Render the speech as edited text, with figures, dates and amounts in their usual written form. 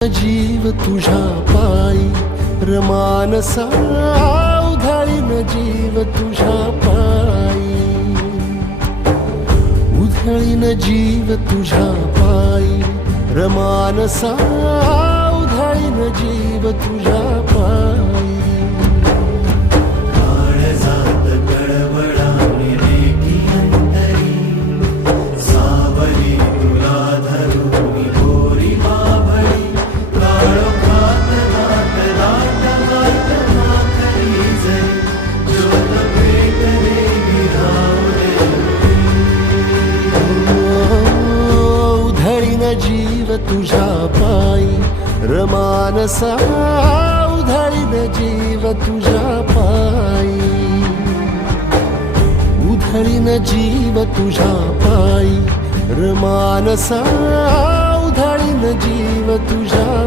जीव तुझ्या पायी रमानसा उधळीन जीव तुझ्या पायी उधळीन जीव तुझ्या पायी रमानसा उधळीन जीव तुझ्या पायी काळजात कळवळाने रेगी अंतरी सावली तुला धरून गोरी माभळी काळोखात लाट लाट लाट माखली जरी ज्योत पेटले विरावले उधळीन जीव तुझ्या पायी रमानसा उधळीन जीव तुझ्या पायी उधळीन जीव तुझ्या पायी रमानसा उधळीन जीव तुझ्या